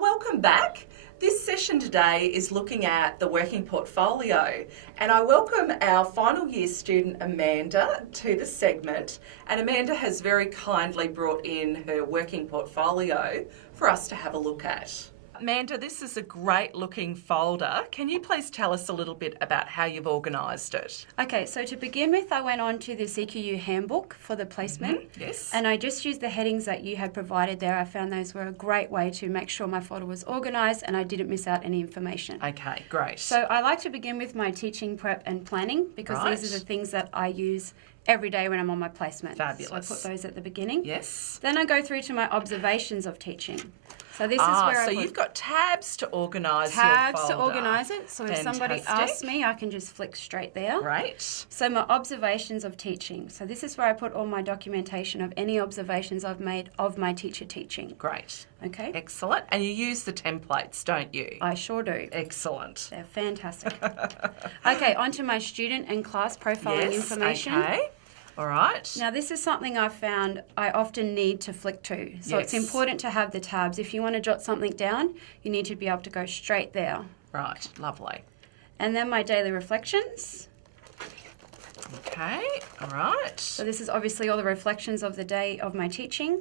Welcome back. This session today is looking at the working portfolio, and I welcome our final year student Amanda to the segment, and Amanda has very kindly brought in her working portfolio for us to have a look at. Amanda, this is a great looking folder. Can you please tell us a little bit about how you've organised it? Okay, so to begin with, I went on to the CQU handbook for the placement. Yes. And I just used the headings that you had provided there. I found those were a great way to make sure my folder was organised and I didn't miss out any information. Okay, great. So I like to begin with my teaching prep and planning because these are the things that I use every day when I'm on my placement. Fabulous. So I put those at the beginning. Yes. Then I go through to my observations of teaching. So this is where you've got tabs to organise your tabs folder. to organise it. So if somebody asks me, I can just flick straight there. Great. So my observations of teaching. So this is where I put all my documentation of any observations I've made of my teacher teaching. Great. Okay. Excellent. And you use the templates, don't you? I sure do. Excellent. They're fantastic. Okay, onto my student and class profiling information. Okay. All right. Now, this is something I've found I often need to flick to. So it's important to have the tabs. If you want to jot something down, you need to be able to go straight there. Right. Lovely. And then my daily reflections. Okay. All right. So this is obviously all the reflections of the day of my teaching.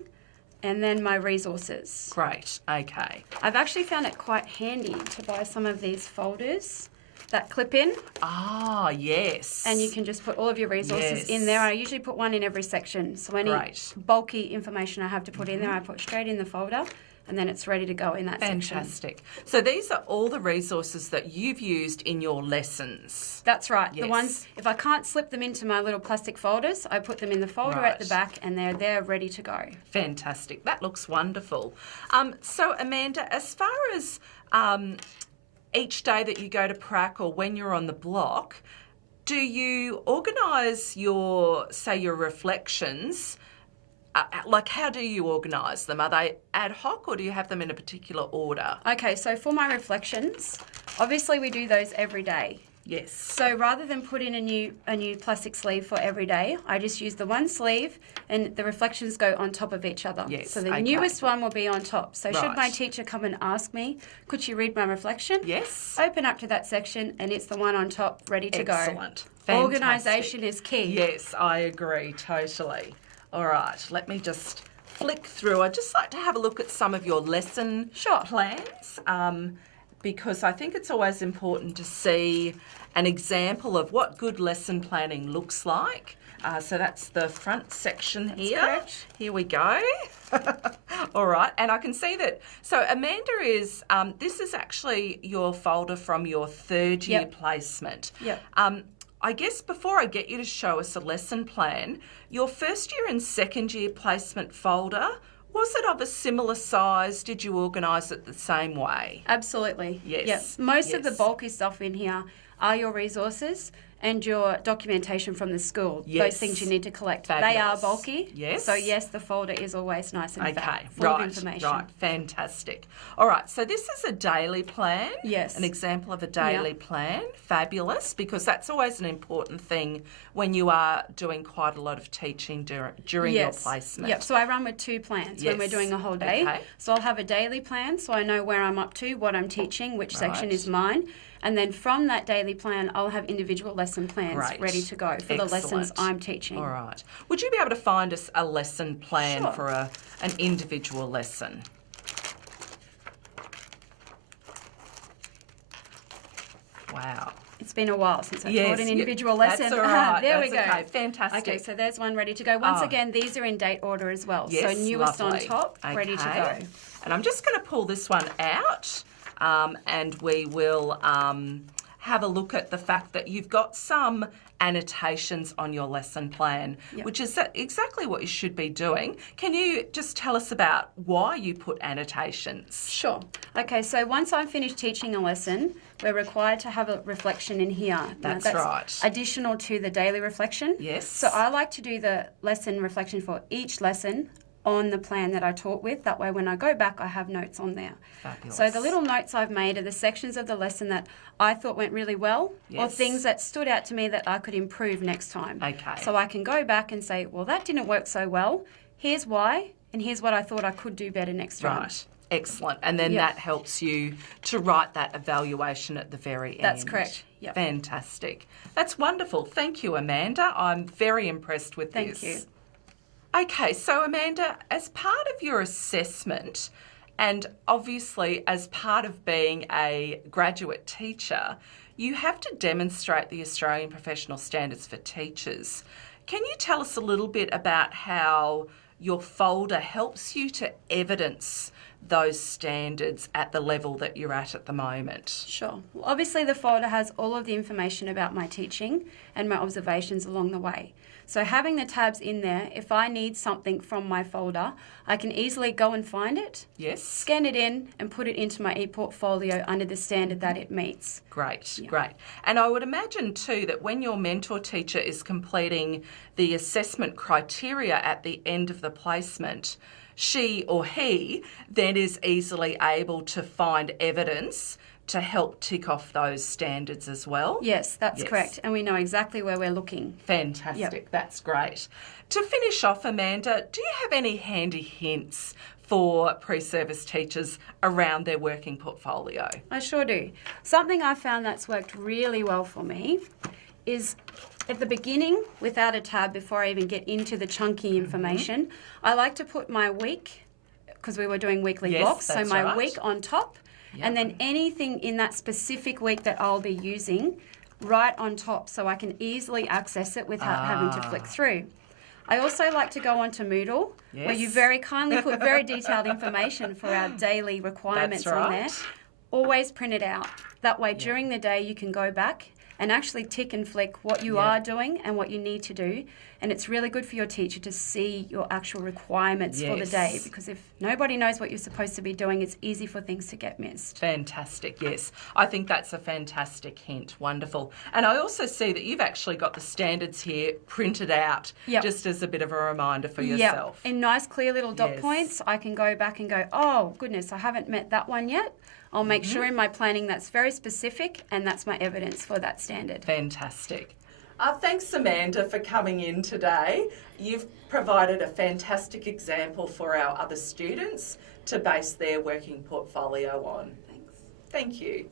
And then my resources. Great. Okay. I've actually found it quite handy to buy some of these folders that clip in. Ah, yes. And you can just put all of your resources in there. I usually put one in every section. So any bulky information I have to put in there, I put straight in the folder, and then it's ready to go in that section. Fantastic. So these are all the resources that you've used in your lessons. That's right. Yes. The ones, if I can't slip them into my little plastic folders, I put them in the folder at the back and they're there ready to go. Fantastic. That looks wonderful. So Amanda, as far as each day that you go to prac or when you're on the block, do you organise your reflections? Like, how do you organise them? Are they ad hoc or do you have them in a particular order? Okay, so for my reflections, obviously we do those every day. Yes. So rather than put in a new plastic sleeve for every day, I just use the one sleeve and the reflections go on top of each other. Yes. So the newest one will be on top. So should my teacher come and ask me, could you read my reflection? Yes. Open up to that section and it's the one on top ready to go. Excellent. Organisation is key. Yes, I agree totally. All right, let me just flick through. I'd just like to have a look at some of your lesson plans. Because I think it's always important to see an example of what good lesson planning looks like. So that's the front section here. Correct. Here we go. All right, and I can see that. So Amanda is, this is actually your folder from your third year placement. Yep. I guess before I get you to show us a lesson plan, your first year and second year placement folder, was it of a similar size? Did you organise it the same way? Absolutely. Yes. Yep. Most of the bulky stuff in here are your resources and your documentation from the school. Yes. Those things you need to collect. Fabulous. They are bulky. Yes. So yes, the folder is always nice and fat, full of information. Right, fantastic. All right, so this is a daily plan. Yes. An example of a daily plan. Fabulous, because that's always an important thing when you are doing quite a lot of teaching during your placement. Yep, so I run with two plans when we're doing a whole day. Okay. So I'll have a daily plan so I know where I'm up to, what I'm teaching, which section is mine. And then from that daily plan, I'll have individual lesson plans ready to go for the lessons I'm teaching. All right. Would you be able to find us a lesson plan for an individual lesson? Wow. It's been a while since I taught an individual lesson. That's all right. There we go. Okay, fantastic. Okay, so there's one ready to go. Once again, these are in date order as well. Yes, so newest on top, ready to go. And I'm just going to pull this one out and we will have a look at the fact that you've got some annotations on your lesson plan, which is exactly what you should be doing. Can you just tell us about why you put annotations? Sure. Okay, so once I'm finished teaching a lesson, we're required to have a reflection in here. That's right. Additional to the daily reflection. Yes. So I like to do the lesson reflection for each lesson on the plan that I taught with. That way when I go back, I have notes on there. Fabulous. So the little notes I've made are the sections of the lesson that I thought went really well or things that stood out to me that I could improve next time. Okay. So I can go back and say, well, that didn't work so well. Here's why, and here's what I thought I could do better next time. Right. Excellent. And then that helps you to write that evaluation at the very end. That's correct. Yep. Fantastic. That's wonderful. Thank you, Amanda. I'm very impressed with this. Thank you. Okay, so Amanda, as part of your assessment, and obviously as part of being a graduate teacher, you have to demonstrate the Australian Professional Standards for Teachers. Can you tell us a little bit about how your folder helps you to evidence those standards at the level that you're at the moment? Sure. Well, obviously the folder has all of the information about my teaching and my observations along the way. So having the tabs in there, if I need something from my folder, I can easily go and find it, scan it in and put it into my e-portfolio under the standard that it meets. Great, great. And I would imagine too that when your mentor teacher is completing the assessment criteria at the end of the placement, she or he then is easily able to find evidence to help tick off those standards as well? Yes, that's correct. And we know exactly where we're looking. Fantastic. That's great. To finish off, Amanda, do you have any handy hints for pre-service teachers around their working portfolio? I sure do. Something I found that's worked really well for me is at the beginning, without a tab before I even get into the chunky information, I like to put my week, because we were doing weekly blocks, so my week on top, and then anything in that specific week that I'll be using right on top so I can easily access it without having to flick through. I also like to go onto Moodle, where you very kindly put very detailed information for our daily requirements on there. Always print it out. That way during the day you can go back and actually tick and flick what you are doing and what you need to do. And it's really good for your teacher to see your actual requirements for the day, because if nobody knows what you're supposed to be doing, it's easy for things to get missed. Fantastic, yes. I think that's a fantastic hint. Wonderful. And I also see that you've actually got the standards here printed out just as a bit of a reminder for yourself. In nice clear little dot points, I can go back and go, oh, goodness, I haven't met that one yet. I'll make sure in my planning that's very specific and that's my evidence for that standard. Fantastic. Thanks, Amanda, for coming in today. You've provided a fantastic example for our other students to base their working portfolio on. Thanks. Thank you.